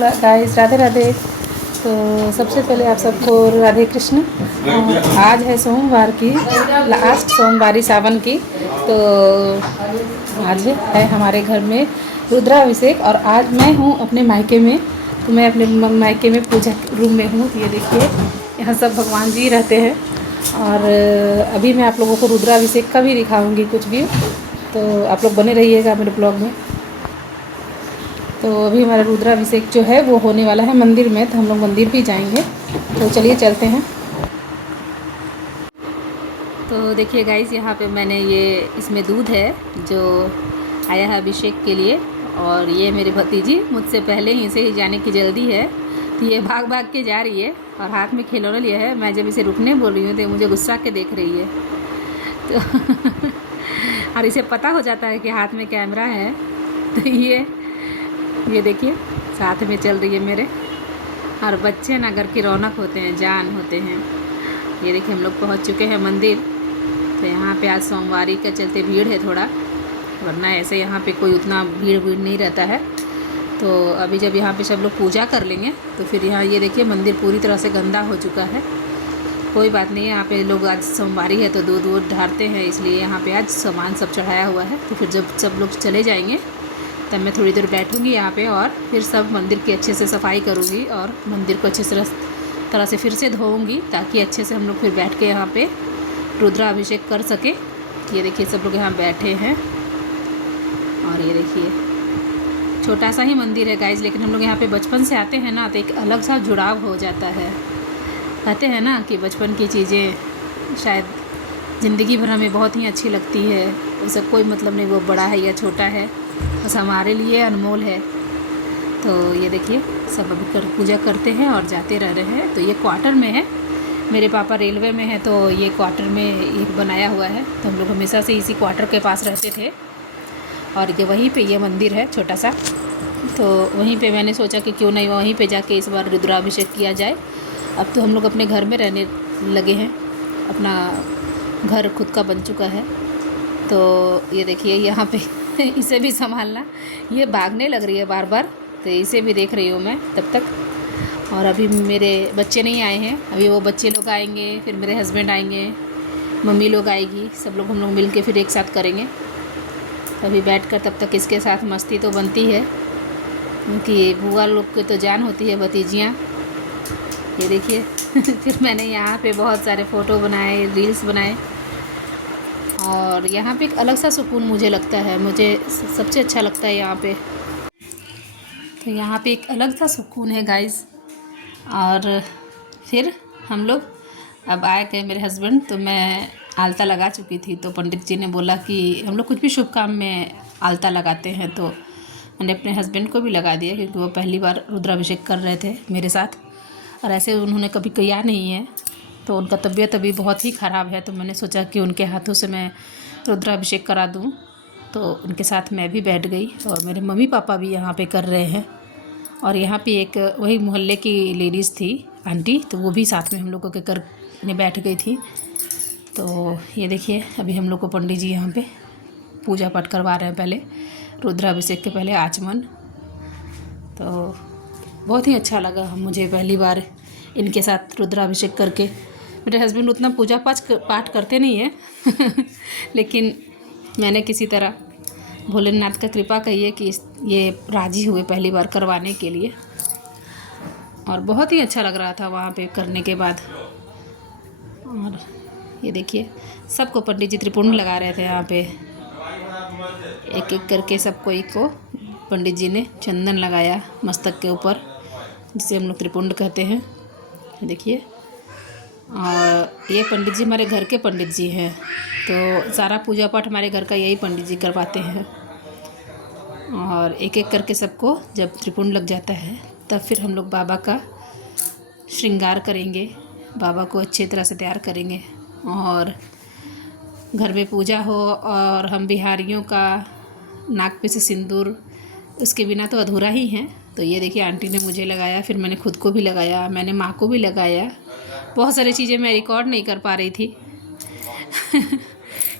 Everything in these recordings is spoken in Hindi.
गाइस, राधे राधे। तो सबसे पहले आप सबको राधे कृष्ण। आज है सोमवार की लास्ट सोमवारी सावन की। तो आज है हमारे घर में रुद्राभिषेक और आज मैं हूँ अपने मायके में। तो मैं अपने मायके में पूजा रूम में हूँ। तो ये देखिए यहाँ सब भगवान जी रहते हैं। और अभी मैं आप लोगों को रुद्राभिषेक का भी दिखाऊंगी कुछ भी। तो आप लोग बने रहिएगा मेरे ब्लॉग में। तो अभी हमारा रुद्राभिषेक जो है वो होने वाला है मंदिर में, तो हम लोग मंदिर भी जाएंगे। तो चलिए चलते हैं। तो देखिए गाइस, यहाँ पे मैंने ये इसमें दूध है जो आया है अभिषेक के लिए। और ये मेरी भतीजी मुझसे पहले ही से ही जाने की जल्दी है, तो ये भाग भाग के जा रही है और हाथ में खिलौना लिया है। मैं जब इसे रुकने बोल रही हूँ तो मुझे गुस्सा के देख रही है। तो और इसे पता हो जाता है कि हाथ में कैमरा है, तो ये देखिए साथ में चल रही है मेरे। और बच्चे ना घर की रौनक होते हैं, जान होते हैं। ये देखिए हम लोग पहुंच चुके हैं मंदिर। तो यहाँ पे आज सोमवारी के चलते भीड़ है थोड़ा, वरना ऐसे यहाँ पे कोई उतना भीड़ नहीं रहता है। तो अभी जब यहाँ पे सब लोग पूजा कर लेंगे तो फिर यहाँ ये देखिए मंदिर पूरी तरह से गंदा हो चुका है। कोई बात नहीं है, यहाँ पे लोग आज सोमवारी है तो दूध वूध ढारते हैं, इसलिए यहाँ पे आज सामान सब चढ़ाया हुआ है। तो फिर जब सब लोग चले जाएंगे तब मैं थोड़ी देर बैठूंगी यहाँ पे और फिर सब मंदिर की अच्छे से सफाई करूँगी और मंदिर को अच्छे तरह से फिर से धोऊंगी, ताकि अच्छे से हम लोग फिर बैठ के यहाँ पे रुद्राभिषेक कर सके। ये देखिए सब लोग यहाँ बैठे हैं। और ये देखिए छोटा सा ही मंदिर है गाइज, लेकिन हम लोग यहाँ पे बचपन से आते हैं ना, तो एक अलग सा जुड़ाव हो जाता है। कहते हैं ना कि बचपन की चीज़ें शायद ज़िंदगी भर हमें बहुत ही अच्छी लगती है। उसका कोई मतलब नहीं वो बड़ा है या छोटा है, बस हमारे लिए अनमोल है। तो ये देखिए सब अभी पूजा करते हैं और जाते रह रहे हैं। तो ये क्वार्टर में है, मेरे पापा रेलवे में है तो ये क्वार्टर में एक बनाया हुआ है। तो हम लोग हमेशा से इसी क्वार्टर के पास रहते थे। और ये वहीं पे ये मंदिर है छोटा सा, तो वहीं पे मैंने सोचा कि क्यों नहीं वहीं पे जाके इस बार रुद्राभिषेक किया जाए। अब तो हम लोग अपने घर में रहने लगे हैं, अपना घर खुद का बन चुका है। तो ये देखिए यहाँ पे इसे भी संभालना, ये भागने लग रही है बार बार, तो इसे भी देख रही हूँ मैं तब तक। और अभी मेरे बच्चे नहीं आए हैं, अभी वो बच्चे लोग आएंगे, फिर मेरे हस्बैंड आएंगे, मम्मी लोग आएगी, सब लोग हम लोग मिल के फिर एक साथ करेंगे। अभी बैठकर तब तक इसके साथ मस्ती तो बनती है, क्योंकि बुआ लोग की तो जान होती है भतीजियाँ। ये देखिए फिर मैंने यहाँ पे बहुत सारे फ़ोटो बनाए, रील्स बनाए। और यहाँ पे एक अलग सा सुकून मुझे लगता है, मुझे सबसे अच्छा लगता है यहाँ पे। तो यहाँ पे एक अलग सा सुकून है गाइस। और फिर हम लोग अब आए थे मेरे हस्बैंड, तो मैं आलता लगा चुकी थी। तो पंडित जी ने बोला कि हम लोग कुछ भी शुभ काम में आलता लगाते हैं, तो मैंने अपने हस्बैंड को भी लगा दिया, क्योंकि वो पहली बार रुद्राभिषेक कर रहे थे मेरे साथ और ऐसे उन्होंने कभी किया नहीं है। तो उनका तबीयत अभी बहुत ही ख़राब है, तो मैंने सोचा कि उनके हाथों से मैं रुद्राभिषेक करा दूँ। तो उनके साथ मैं भी बैठ गई और मेरे मम्मी पापा भी यहाँ पे कर रहे हैं। और यहाँ पे एक वही मोहल्ले की लेडीज़ थी आंटी, तो वो भी साथ में हम लोगों के करने बैठ गई थी। तो ये देखिए अभी हम लोग को पंडित जी यहाँ पे पूजा पाठ करवा रहे हैं, पहले रुद्राभिषेक के पहले आचमन। तो बहुत ही अच्छा लगा मुझे पहली बार इनके साथ रुद्राभिषेक करके। मेरे हस्बैंड उतना पूजा पाठ करते नहीं हैं लेकिन मैंने किसी तरह भोलेनाथ का कृपा कहिए कि ये राजी हुए पहली बार करवाने के लिए। और बहुत ही अच्छा लग रहा था वहाँ पे करने के बाद। और ये देखिए सबको पंडित जी त्रिपुंड लगा रहे थे यहाँ पे, एक एक करके सबको एक को पंडित जी ने चंदन लगाया मस्तक के ऊपर, जिसे हम लोग त्रिपुंड कहते हैं। देखिए और ये पंडित जी हमारे घर के पंडित जी हैं, तो सारा पूजा पाठ हमारे घर का यही पंडित जी करवाते हैं। और एक एक करके सबको जब त्रिपुंड लग जाता है तब फिर हम लोग बाबा का श्रृंगार करेंगे, बाबा को अच्छी तरह से तैयार करेंगे। और घर में पूजा हो और हम बिहारियों का नाक पे से सिंदूर, उसके बिना तो अधूरा ही है। तो ये देखिए आंटी ने मुझे लगाया, फिर मैंने खुद को भी लगाया, मैंने माँ को भी लगाया। बहुत सारी चीज़ें मैं रिकॉर्ड नहीं कर पा रही थी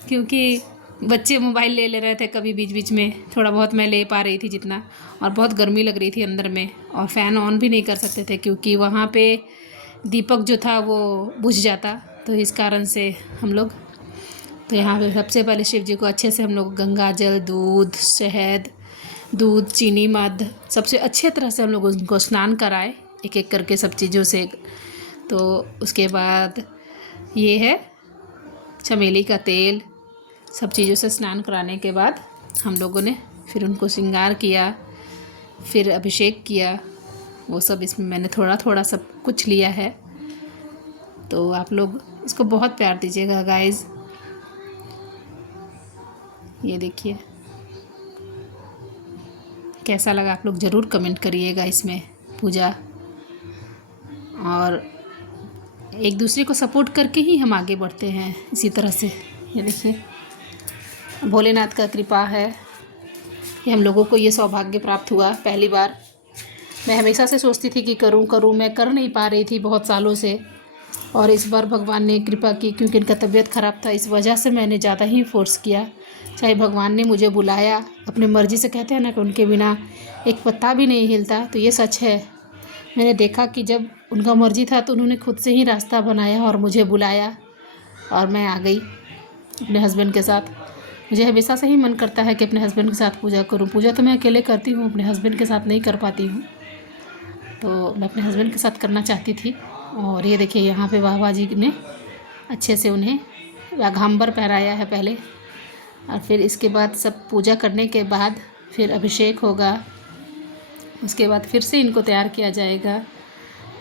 क्योंकि बच्चे मोबाइल ले ले रहे थे कभी बीच बीच में, थोड़ा बहुत मैं ले पा रही थी जितना, और बहुत गर्मी लग रही थी अंदर में, और फ़ैन ऑन भी नहीं कर सकते थे क्योंकि वहाँ पे दीपक जो था वो बुझ जाता। तो इस कारण से हम लोग, तो यहाँ पे सबसे पहले शिव जी को अच्छे से हम लोग गंगा जल, दूध, शहद, दूध, चीनी, मध, सबसे अच्छे तरह से हम लोग उनको स्नान कराए एक एक करके सब चीज़ों से। तो उसके बाद ये है चमेली का तेल, सब चीज़ों से स्नान कराने के बाद हम लोगों ने फिर उनको श्रृंगार किया, फिर अभिषेक किया, वो सब इसमें मैंने थोड़ा थोड़ा सब कुछ लिया है। तो आप लोग इसको बहुत प्यार दीजिएगा गाइस। ये देखिए कैसा लगा, आप लोग ज़रूर कमेंट करिएगा इसमें पूजा, और एक दूसरे को सपोर्ट करके ही हम आगे बढ़ते हैं इसी तरह से। ये देखिए भोलेनाथ का कृपा है कि हम लोगों को ये सौभाग्य प्राप्त हुआ पहली बार। मैं हमेशा से सोचती थी कि करूं करूं, मैं कर नहीं पा रही थी बहुत सालों से, और इस बार भगवान ने कृपा की क्योंकि इनका तबीयत ख़राब था, इस वजह से मैंने ज़्यादा ही फोर्स किया। चाहे भगवान ने मुझे बुलाया अपने मर्ज़ी से, कहते हैं ना कि उनके बिना एक पत्ता भी नहीं हिलता, तो ये सच है। मैंने देखा कि जब उनका मर्ज़ी था तो उन्होंने खुद से ही रास्ता बनाया और मुझे बुलाया, और मैं आ गई अपने हस्बैंड के साथ। मुझे हमेशा से ही मन करता है कि अपने हस्बैंड के साथ पूजा करूं। पूजा तो मैं अकेले करती हूं, अपने हस्बैंड के साथ नहीं कर पाती हूं, तो मैं अपने हस्बैंड के साथ करना चाहती थी। और ये देखिए यहाँ पे बाबा जी ने अच्छे से उन्हें वाघांबर पहनाया है पहले, और फिर इसके बाद सब पूजा करने के बाद फिर अभिषेक होगा, उसके बाद फिर से इनको तैयार किया जाएगा।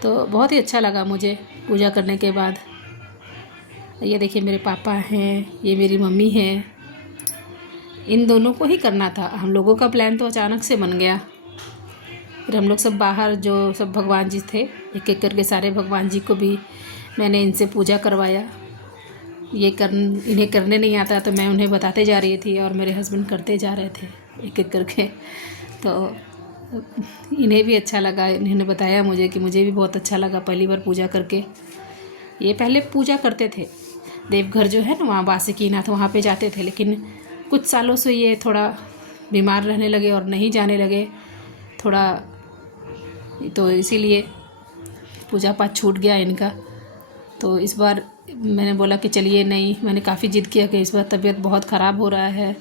तो बहुत ही अच्छा लगा मुझे पूजा करने के बाद। ये देखिए मेरे पापा हैं, ये मेरी मम्मी है, इन दोनों को ही करना था। हम लोगों का प्लान तो अचानक से बन गया। फिर हम लोग सब बाहर जो सब भगवान जी थे, एक एक करके सारे भगवान जी को भी मैंने इनसे पूजा करवाया। इन्हें करने नहीं आता तो मैं उन्हें बताते जा रही थी, और मेरे हस्बैंड करते जा रहे थे एक एक करके। तो इन्हें भी अच्छा लगा, इन्होंने बताया मुझे कि मुझे भी बहुत अच्छा लगा पहली बार पूजा करके। ये पहले पूजा करते थे, देवघर जो है ना वहाँ बासुकीनाथ, वहाँ पे जाते थे, लेकिन कुछ सालों से ये थोड़ा बीमार रहने लगे और नहीं जाने लगे थोड़ा, तो इसीलिए पूजा पाठ छूट गया इनका। तो इस बार मैंने बोला कि चलिए, नहीं, मैंने काफ़ी ज़िद किया कि इस बार तबीयत बहुत ख़राब हो रहा है,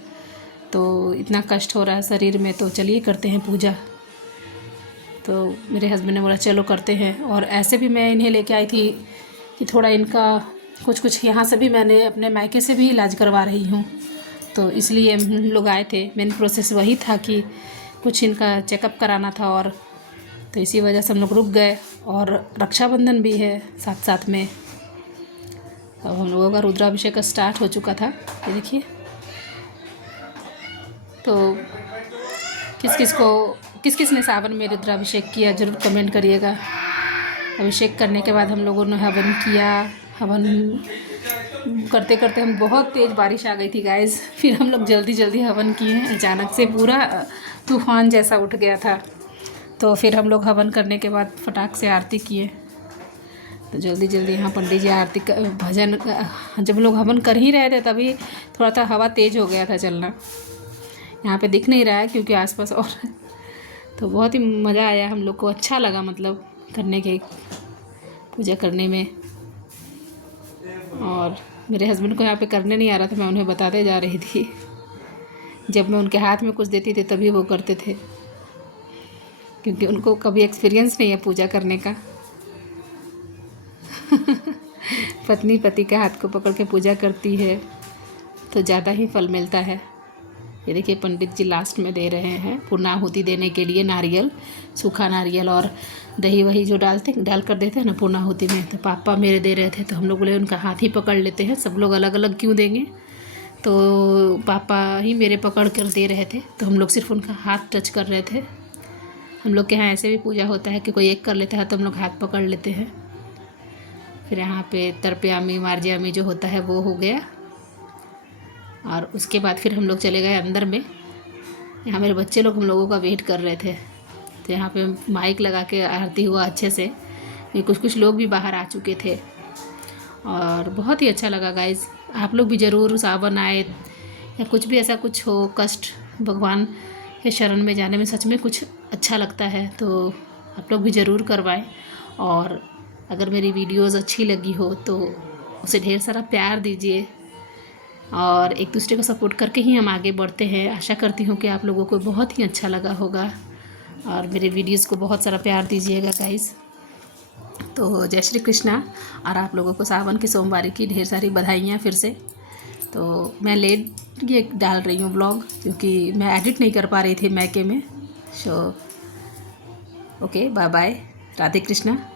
तो इतना कष्ट हो रहा है शरीर में, तो चलिए करते हैं पूजा। तो मेरे हस्बैंड ने बोला चलो करते हैं। और ऐसे भी मैं इन्हें लेके आई थी कि थोड़ा इनका कुछ यहाँ से भी, मैंने अपने मायके से भी इलाज करवा रही हूँ, तो इसलिए हम लोग आए थे। मेन प्रोसेस वही था कि कुछ इनका चेकअप कराना था, और तो इसी वजह से हम लोग रुक गए। और रक्षाबंधन भी है साथ साथ में। अब हम लोगों का रुद्राभिषेक का स्टार्ट हो चुका था, ये देखिए। तो किस किस ने सावन में रुद्राभिषेक किया ज़रूर कमेंट करिएगा। अभिषेक करने के बाद हम लोगों ने हवन किया। हवन करते करते हम, बहुत तेज़ बारिश आ गई थी गाइस, फिर हम लोग जल्दी जल्दी हवन किए। अचानक से पूरा तूफान जैसा उठ गया था, तो फिर हम लोग हवन करने के बाद फटाक से आरती किए। तो जल्दी जल्दी यहाँ पंडित जी आरती भजन, जब लोग हवन कर ही रहे थे तभी थोड़ा सा हवा तेज़ हो गया था चलना। यहाँ पे दिख नहीं रहा है क्योंकि आसपास और तो बहुत ही मज़ा आया हम लोग को, अच्छा लगा मतलब करने के, पूजा करने में। और मेरे हस्बैंड को यहाँ पे करने नहीं आ रहा था, मैं उन्हें बताते जा रही थी। जब मैं उनके हाथ में कुछ देती थी तभी वो करते थे, क्योंकि उनको कभी एक्सपीरियंस नहीं है पूजा करने का। पत्नी पति के हाथ को पकड़ के पूजा करती है तो ज़्यादा ही फल मिलता है। ये देखिए पंडित जी लास्ट में दे रहे हैं पूर्णाहुति देने के लिए नारियल, सूखा नारियल और दही वही जो डाल कर देते हैं ना पूर्णाहुति में। तो पापा मेरे दे रहे थे, तो हम लोग बोले उनका हाथ ही पकड़ लेते हैं, सब लोग अलग अलग क्यों देंगे। तो पापा ही मेरे पकड़ कर दे रहे थे, तो हम लोग सिर्फ उनका हाथ टच कर रहे थे। हम लोग के यहाँ ऐसे भी पूजा होता है कि कोई एक कर लेता है तो हम लोग हाथ पकड़ लेते हैं। फिर यहाँ पे तर्पयामी मार्जयामी जो होता है वो हो गया, और उसके बाद फिर हम लोग चले गए अंदर में। यहाँ मेरे बच्चे लोग हम लोगों का वेट कर रहे थे, तो यहाँ पे माइक लगा के आरती हुआ अच्छे से। कुछ लोग भी बाहर आ चुके थे और बहुत ही अच्छा लगा गाइस। आप लोग भी ज़रूर सावन आए या कुछ भी ऐसा कुछ हो कष्ट, भगवान के शरण में जाने में सच में कुछ अच्छा लगता है, तो आप लोग भी ज़रूर करवाएं। और अगर मेरी वीडियोस अच्छी लगी हो तो उसे ढेर सारा प्यार दीजिए, और एक दूसरे को सपोर्ट करके ही हम आगे बढ़ते हैं। आशा करती हूँ कि आप लोगों को बहुत ही अच्छा लगा होगा, और मेरे वीडियोस को बहुत सारा प्यार दीजिएगा गाइस। तो जय श्री कृष्णा, और आप लोगों को सावन की सोमवारी की ढेर सारी बधाइयाँ फिर से। तो मैं लेट ये डाल रही हूँ ब्लॉग, क्योंकि मैं एडिट नहीं कर पा रही थी मैके में। So okay, bye bye, Radhe Krishna.